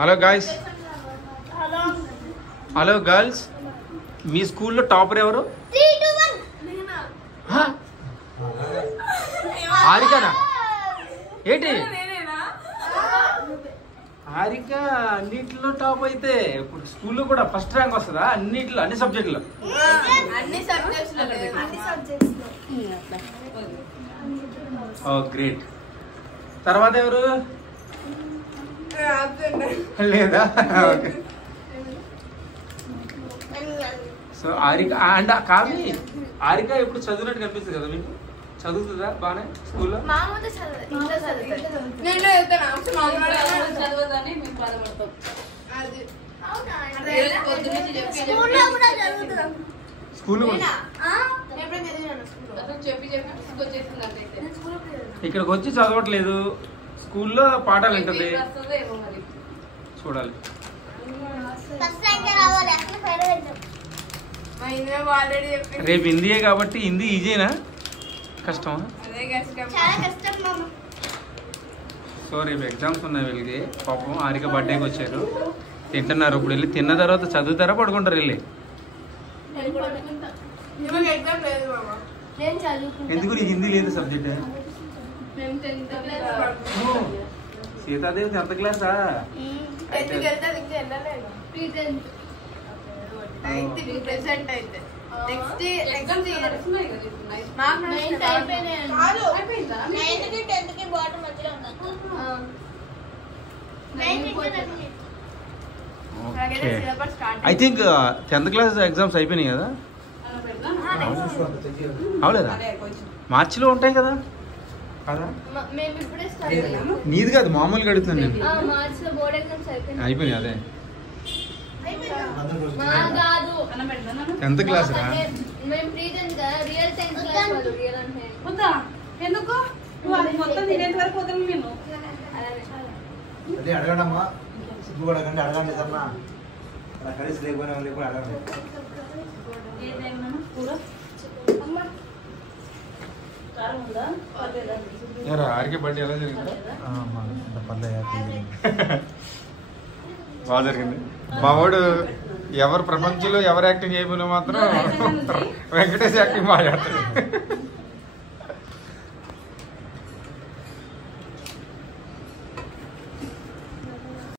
Hello guys, hello girls, మీ స్కూల్లో topper ఎవరు? హారికనా? ఏంటి హారిక అన్నిట్లో టాప్ అయితే ఇప్పుడు స్కూల్లో కూడా ఫస్ట్ ర్యాంక్ వస్తుందా? అన్నిట్లో, అన్ని సబ్జెక్టులో? ఓ గ్రేట్. తర్వాత ఎవరు లేదా? ఓకే. సో హారిక అండ్ కాదు, హారిక ఎప్పుడు చదివినట్టు కనిపిస్తుంది కదా మీకు? చదువుతుందా బానే స్కూల్లో? స్కూల్ ఇక్కడికి వచ్చి చదవట్లేదు, స్కూల్లో పాఠాలు వింటది, చూడాలి. రేపు హిందీయే కాబట్టి హిందీ ఈజీనా కష్టమా? సో రేపు ఎగ్జామ్స్ ఉన్నాయి వీళ్ళకి. పాపం హారిక బర్త్డేకి వచ్చారు, తింటున్నారు. ఇప్పుడు వెళ్ళి తిన్న తర్వాత చదువుతారా పడుకుంటారు వెళ్ళి? ఎందుకు నీకు హిందీ లేదు సబ్జెక్ట్? సీతాదేవి 10th క్లాసా? I think 10th class exams అయిపోయినాయి కదా? అవలేదా? మార్చిలో ఉంటాయి కదా? నీది కాదు, మామూలుగా అడుగుతున్నాను నేను. అయిపోయినాయి అదే 10th క్లాస్ రా? అడగండమ్మా, సిగ్గు అడగండి, అడగండి అమ్మా. కలిసి లేకపోయినా లేకుండా అడగండి. హారిక బర్త్డే ఎలా జరిగింది? బాగా జరిగింది. మా వాడు ఎవరు ప్రపంచంలో ఎవరు యాక్టింగ్ చేయబోయినా మాత్రం వెంకటేష్ యాక్టింగ్ బాగా చేస్తాడు.